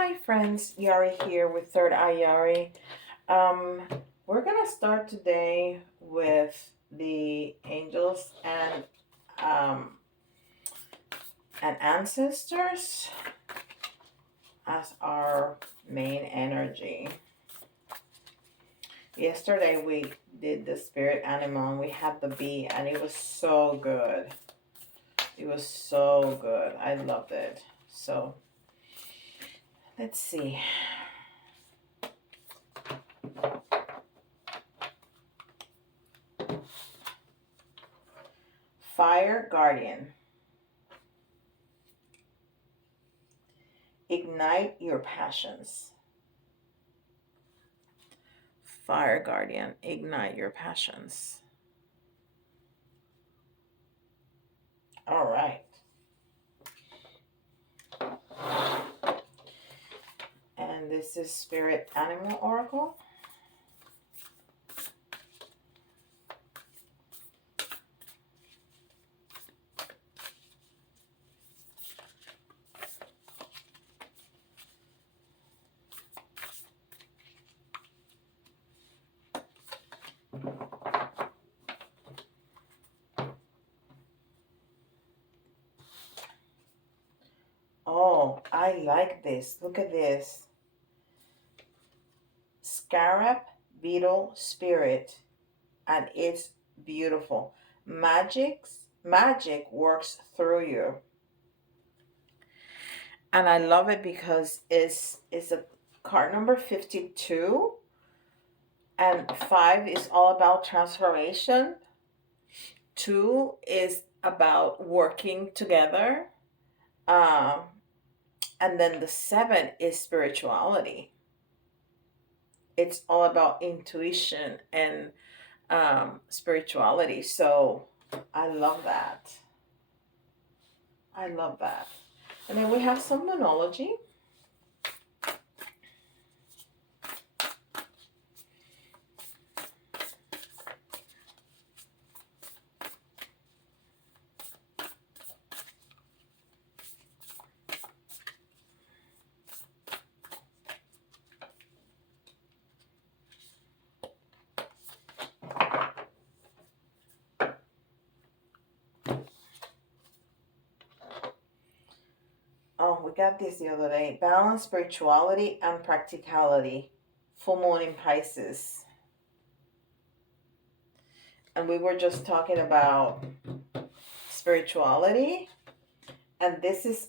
Hi friends, Yari here with Third Eye Yari. Um, we're gonna start today with the angels um, and ancestors as our main energy. Yesterday we did the spirit animal and we had the bee and it was so good. It was so good. I loved it. So let's see. Fire Guardian. Ignite your passions. Fire Guardian, ignite your passions. All right. And this is Spirit Animal Oracle. Oh, I like this. Look at this. Scarab Beetle Spirit. And it's beautiful. Magic works through you. And I love it because it's a card number 52. And 5 is all about transformation. 2 is about working together. And then the 7 is spirituality. It's all about intuition and spirituality. So I love that. I love that. And then we have some Moonology. Oh, we got this the other day. Balance spirituality and practicality. Full moon in Pisces. And we were just talking about spirituality. And this is,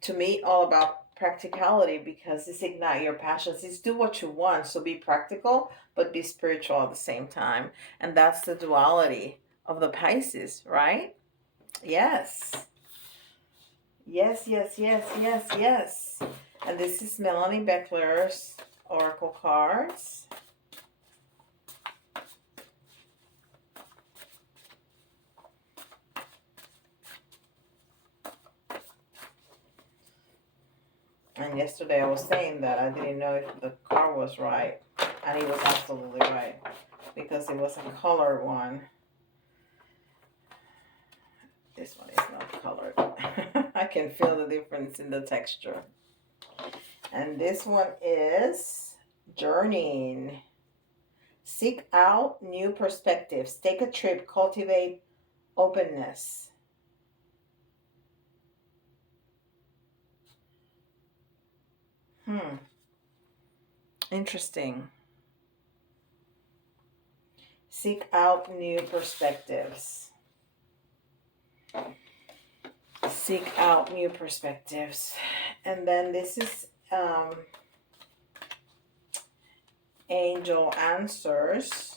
to me, all about practicality because it's ignite your passions. It's do what you want. So be practical, but be spiritual at the same time. And that's the duality of the Pisces, right? Yes. Yes, yes, yes, yes, yes. And this is Melanie Beckler's Oracle cards. And yesterday I was saying that I didn't know if the card was right. And it was absolutely right. Because it was a colored one. This one is not colored. I can feel the difference in the texture. And this one is Journeying. Seek out new perspectives. Take a trip. Cultivate openness. Interesting. Seek out new perspectives. Seek out new perspectives. And then this is Angel Answers.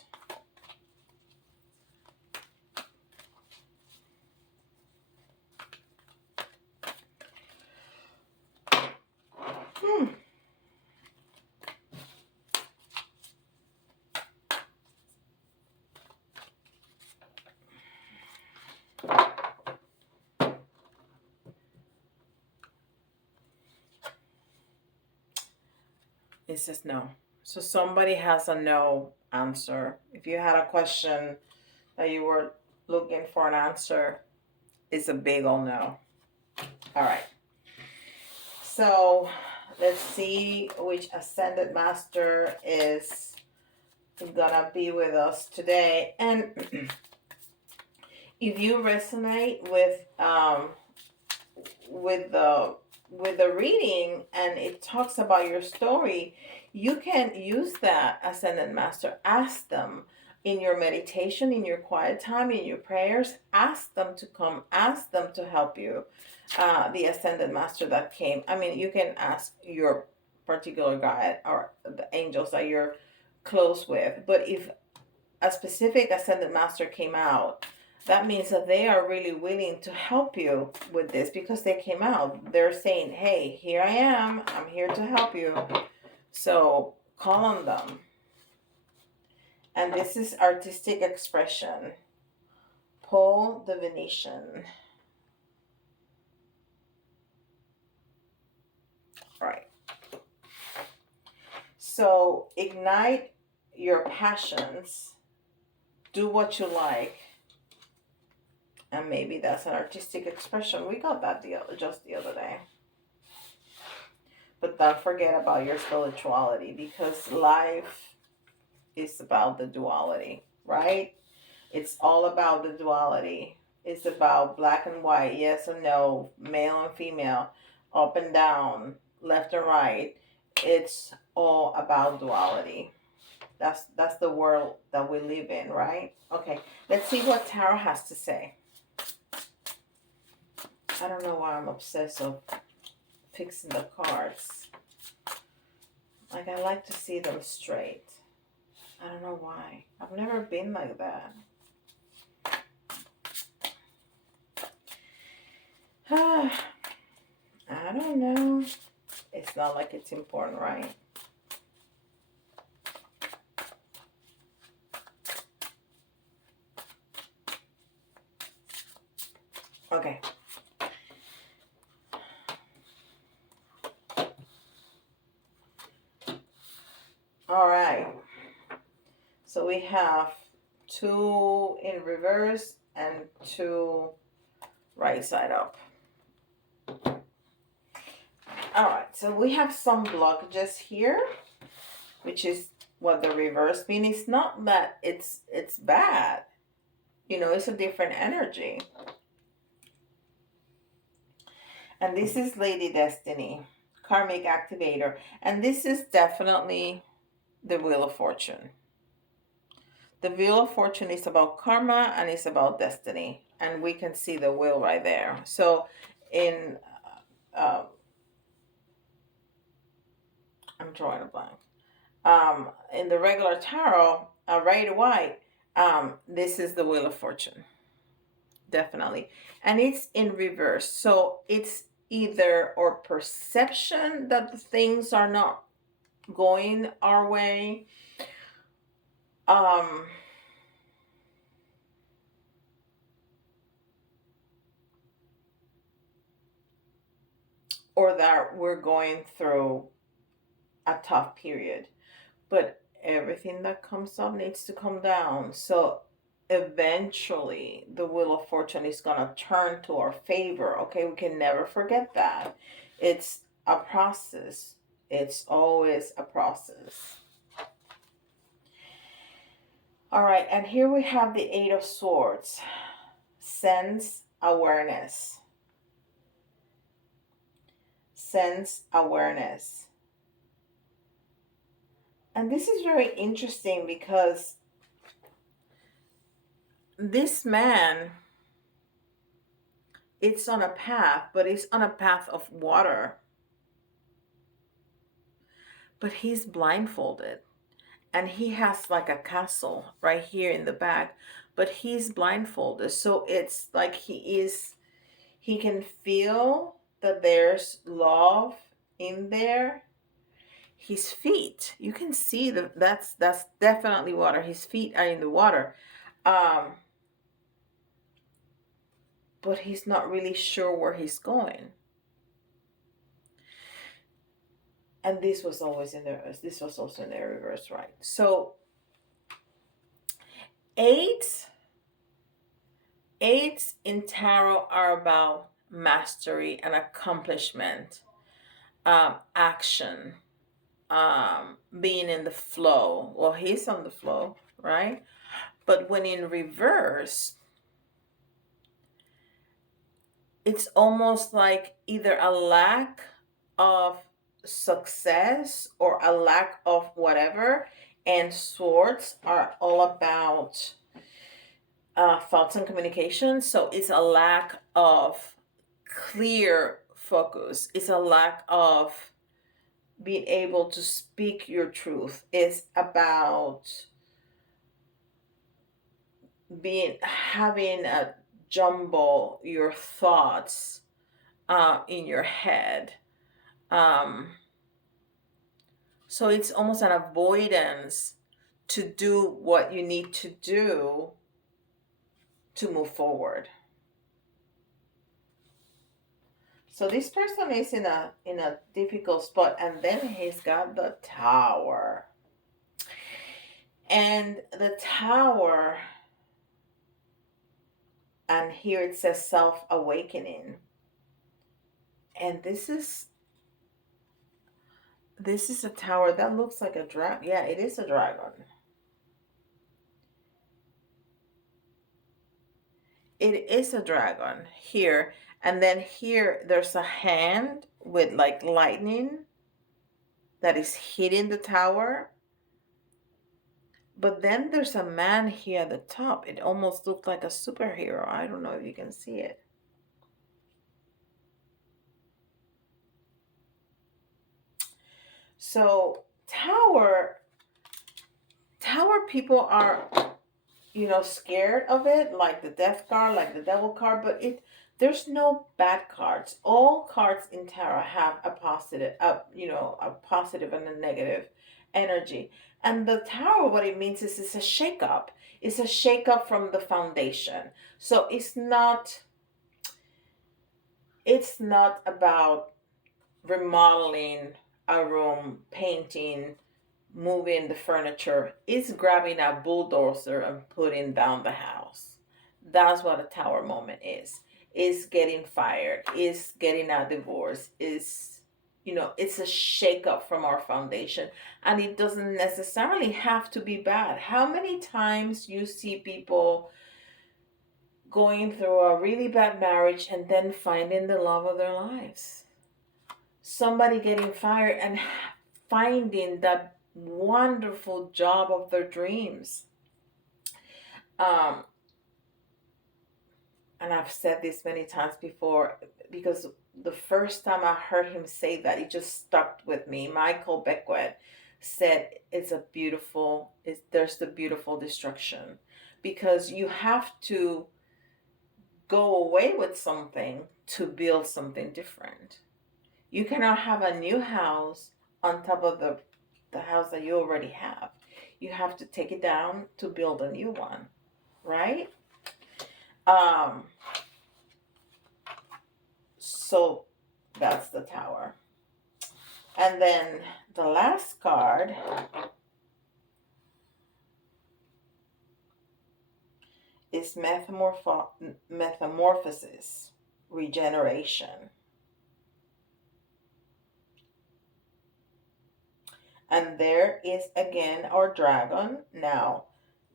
It says no. So somebody has a no answer. If you had a question that you were looking for an answer, it's a big old no. All right. So let's see which Ascended Master is gonna be with us today. And if you resonate with the reading and it talks about your story, you can use that Ascended Master. Ask them in your meditation, in your quiet time, in your prayers. Ask them to come. Ask them to help you. The Ascended Master that came. I mean, you can ask your particular guide or the angels that you're close with. But if a specific Ascended Master came out, that means that they are really willing to help you with this because they came out. They're saying, hey, here I am. I'm here to help you. So call on them. And this is artistic expression. Poole the Venetian. Right. So ignite your passions. Do what you like. And maybe that's an artistic expression. We got that just the other day. But don't forget about your spirituality, because life is about the duality, right? It's all about the duality. It's about black and white, yes and no, male and female, up and down, left and right. It's all about duality. That's the world that we live in, right? Okay, let's see what Tarot has to say. I don't know why I'm obsessed with fixing the cards. Like, I like to see them straight. I don't know why. I've never been like that. I don't know. It's not like it's important, right? Okay. All right. So we have 2 in reverse and 2 right side up. All right. So we have some blockages here, which is what the reverse means. It's not that it's bad. You know, it's a different energy. And this is Lady Destiny, Karmic Activator. And this is definitely the Wheel of Fortune. The Wheel of Fortune is about karma and it's about destiny. And we can see the wheel right there. So in, I'm drawing a blank. In the regular tarot, red white, this is the Wheel of Fortune. Definitely. And it's in reverse. So it's either our perception that the things are not going our way, or that we're going through a tough period. But everything that comes up needs to come down. So eventually the Wheel of Fortune is going to turn to our favor. Okay, we can never forget that. It's a process. It's always a process. All right, and here we have the 8 of Swords. Sense awareness. Sense awareness. And this is very interesting because this man, it's on a path, but it's on a path of water. But he's blindfolded. And he has like a castle right here in the back. But he's blindfolded. So it's like he can feel that there's love in there. His feet, you can see that's definitely water. His feet are in the water. But he's not really sure where he's going. And this was always in the reverse. This was also in the reverse, right? So eights in tarot are about mastery and accomplishment. action, being in the flow. Well, he's on the flow, right? But when in reverse, it's almost like either a lack of success or a lack of whatever. And swords are all about thoughts and communication. So it's a lack of clear focus, it's a lack of being able to speak your truth. It's about having a jumble your thoughts in your head. So it's almost an avoidance to do what you need to do to move forward. So this person is in a difficult spot, and then he's got the Tower. And the Tower, and here it says self-awakening. And this is a tower that looks like a dragon. Yeah, it is a dragon. It is a dragon here. And then here there's a hand with like lightning that is hitting the tower. But then there's a man here at the top. It almost looked like a superhero. I don't know if you can see it. So tower people are, scared of it, like the death card, like the devil card, but there's no bad cards. All cards in tarot have a positive, a positive and a negative energy. And the Tower, what it means is it's a shakeup. It's a shakeup from the foundation. So it's not about remodeling a room, painting, moving the furniture. It's grabbing a bulldozer and putting down the house. That's what a Tower moment is. Is getting fired, is getting a divorce, is, it's a shakeup from our foundation. And it doesn't necessarily have to be bad. How many times you see people going through a really bad marriage and then finding the love of their lives? Somebody getting fired and finding that wonderful job of their dreams. And I've said this many times before, because the first time I heard him say that, it just stuck with me. Michael Beckwith said there's the beautiful destruction, because you have to go away with something to build something different. You cannot have a new house on top of the house that you already have. You have to take it down to build a new one, right? So that's the Tower. And then the last card is metamorphosis, regeneration. And there is again our dragon. Now,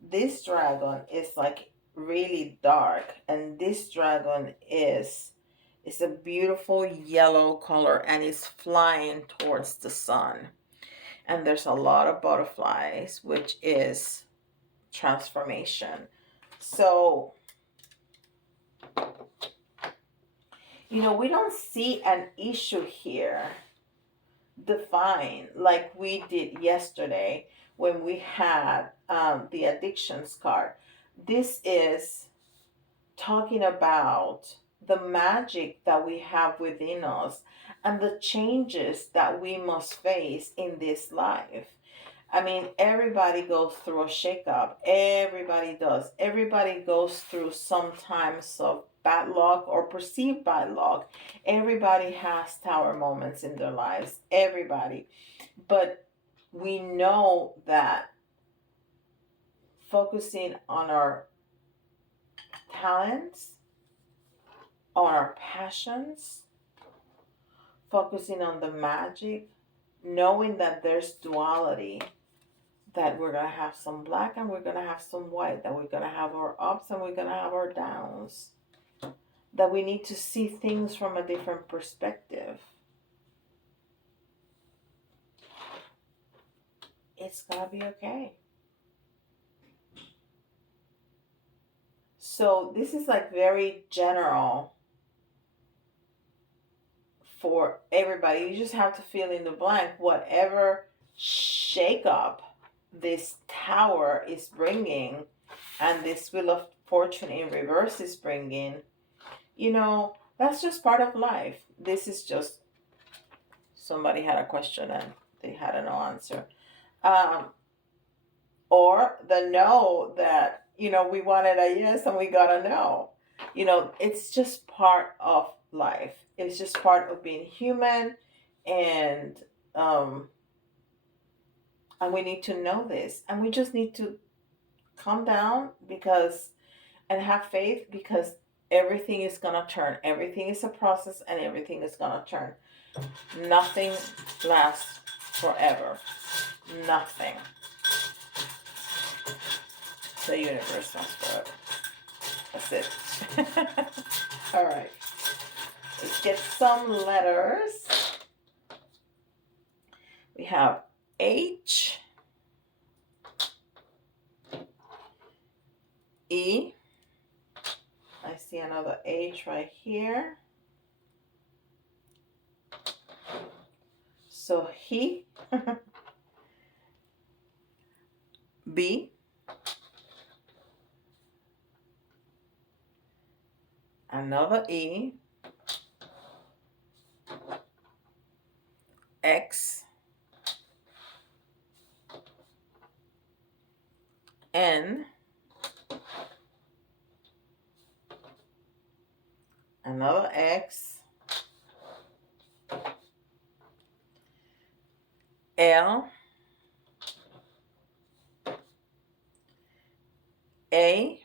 this dragon is like really dark, and this dragon is a beautiful yellow color, and it's flying towards the sun. And there's a lot of butterflies, which is transformation. So, we don't see an issue here defined like we did yesterday when we had the addictions card. This is talking about the magic that we have within us and the changes that we must face in this life. I mean, everybody goes through a shakeup. Everybody does. Everybody goes through some times of bad luck or perceived bad luck. Everybody has Tower moments in their lives. Everybody. But we know that focusing on our talents, on our passions, focusing on the magic, knowing that there's duality, that we're going to have some black and we're going to have some white, that we're going to have our ups and we're going to have our downs, that we need to see things from a different perspective. It's going to be okay. So this is like very general for everybody. You just have to fill in the blank. Whatever shake up this tower is bringing and this wheel of fortune in reverse is bringing, you know, that's just part of life. This is just, somebody had a question and they had no answer. Or the no that, you know, we wanted a yes and we got a no. You know, it's just part of life. It's just part of being human, and we need to know this, and we just need to calm down and have faith, because everything is gonna turn. Everything is a process, and everything is gonna turn. Nothing lasts forever. Nothing. The universe lasts forever. That's it. All right. Let's get some letters. We have H, E. I see another H right here. So he. B. Another E. X. N. Another X. L. A.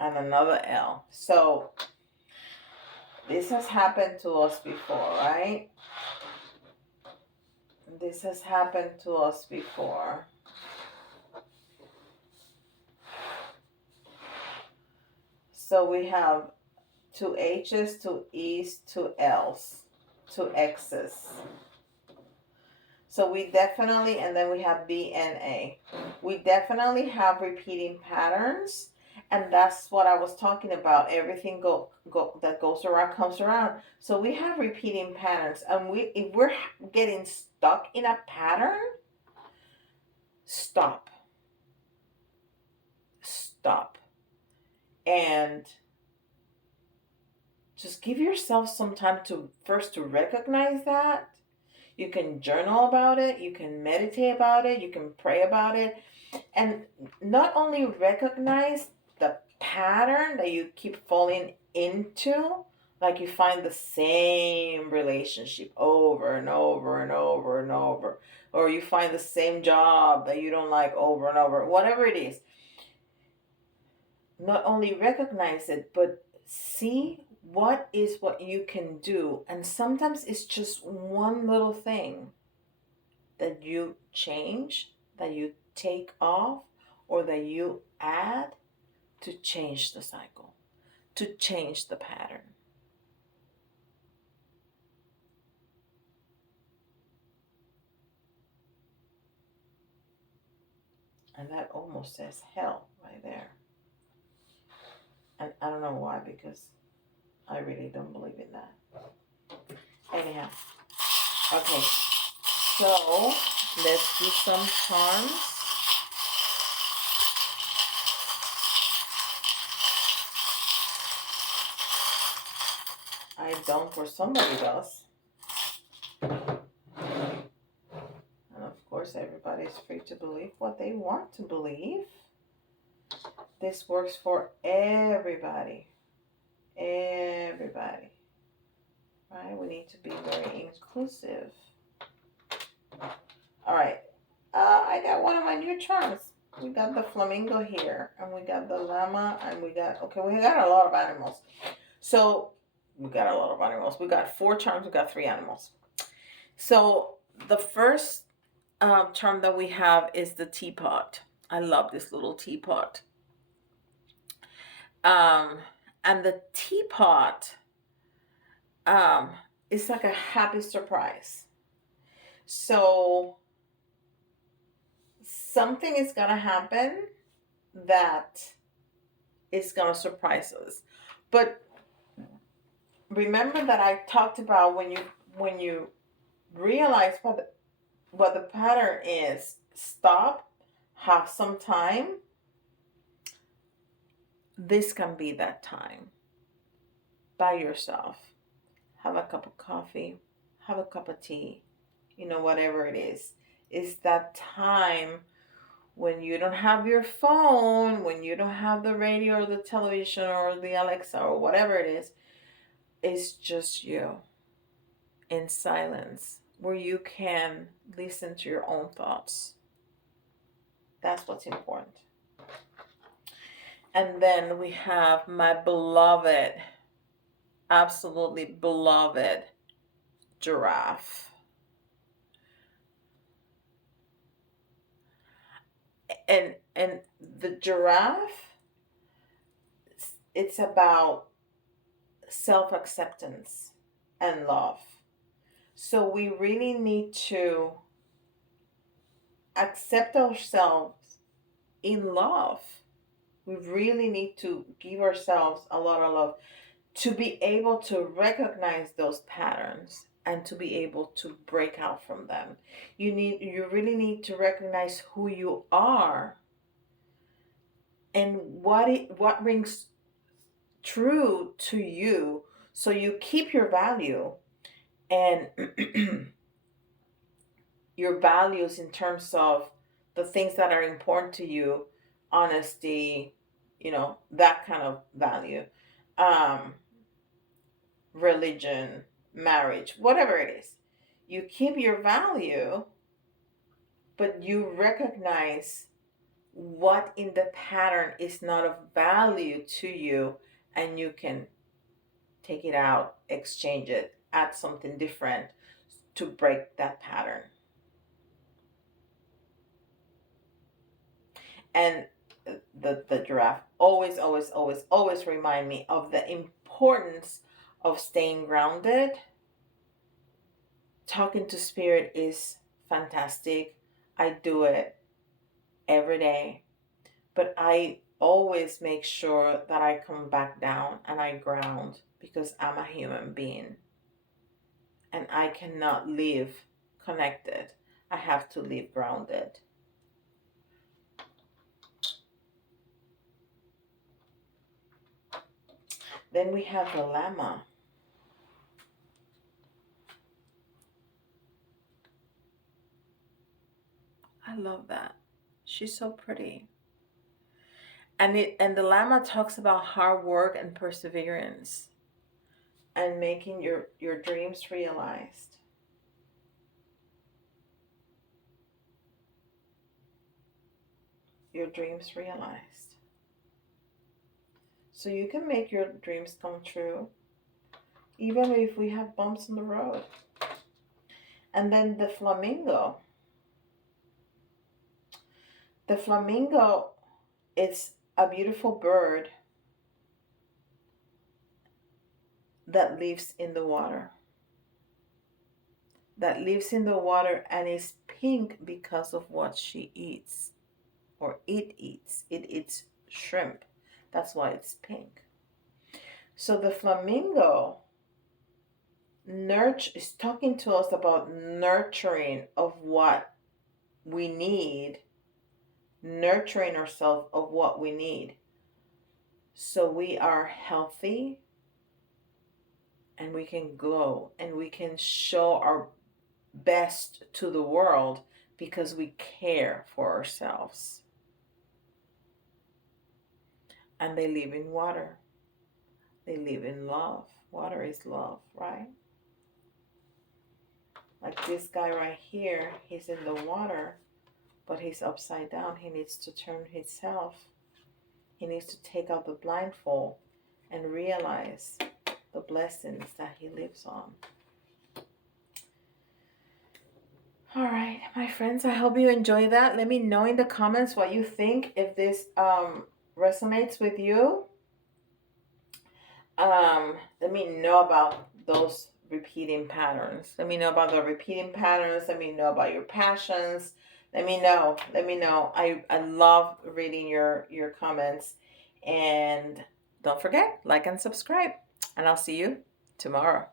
And another L. So this has happened to us before, right? This has happened to us before. So we have 2 H's, 2 E's, 2 L's, 2 X's. So we definitely, and then we have B and A. We definitely have repeating patterns, and that's what I was talking about. Everything that goes around comes around. So we have repeating patterns, and if we're getting stuck in a pattern, stop. And just give yourself some time to recognize that. You can journal about it, you can meditate about it, you can pray about it, and not only recognize the pattern that you keep falling into, like you find the same relationship over and over and over and over, or you find the same job that you don't like over and over, whatever it is. Not only recognize it, but see what you can do. And sometimes it's just one little thing that you change, that you take off, or that you add to change the cycle, to change the pattern. And that almost says hell right there. And I don't know why, because I really don't believe in that. Anyhow. Okay. So let's do some charms. I don't, for somebody does. And of course, everybody's free to believe what they want to believe. This works for everybody. Everybody. Right? We need to be very inclusive. All right. I got one of my new charms. We got the Flamingo here, and we got the Llama, and we got a lot of animals. So we got a lot of animals. We got 4 charms. We got 3 animals. So the first charm that we have is the teapot. I love this little teapot. Um, and the teapot is like a happy surprise. So something is gonna happen that is gonna surprise us. But remember that I talked about when you realize what the pattern is, stop, have some time. This can be that time by yourself. Have a cup of coffee, have a cup of tea, whatever it is. It's that time when you don't have your phone, when you don't have the radio or the television or the Alexa or whatever it is. It's just you in silence where you can listen to your own thoughts. That's what's important. And then we have my beloved, absolutely beloved giraffe. And the giraffe, it's about self-acceptance and love. So we really need to accept ourselves in love. We really need to give ourselves a lot of love to be able to recognize those patterns and to be able to break out from them. You really need to recognize who you are and what rings true to you, so you keep your value and your values in terms of the things that are important to you, honesty, that kind of value, um, religion, marriage, whatever it is. You keep your value, but you recognize what in the pattern is not of value to you, and you can take it out, exchange it, add something different to break that pattern. And the giraffe always remind me of the importance of staying grounded. Talking to spirit is fantastic. I do it every day, but I always make sure that I come back down and I ground, because I'm a human being and I cannot live connected. I have to live grounded. Then we have the llama. I love that. She's so pretty. And the llama talks about hard work and perseverance and making your dreams realized. Your dreams realized. So you can make your dreams come true, even if we have bumps in the road. And then the flamingo. The flamingo is a beautiful bird that lives in the water. That lives in the water and is pink because of what she eats, or it eats. It eats shrimp. That's why it's pink. So the flamingo is talking to us about nurturing of what we need, nurturing ourselves of what we need, so we are healthy and we can glow and we can show our best to the world because we care for ourselves. And they live in water. They live in love. Water is love, right? Like this guy right here, he's in the water, but he's upside down. He needs to turn himself. He needs to take out the blindfold and realize the blessings that he lives on. All right, my friends, I hope you enjoy that. Let me know in the comments what you think, if this resonates with you. Let me know about those repeating patterns. Let me know about the repeating patterns. Let me know about your passions. Let me know. Let me know. I love reading your comments. And don't forget, like and subscribe. And I'll see you tomorrow.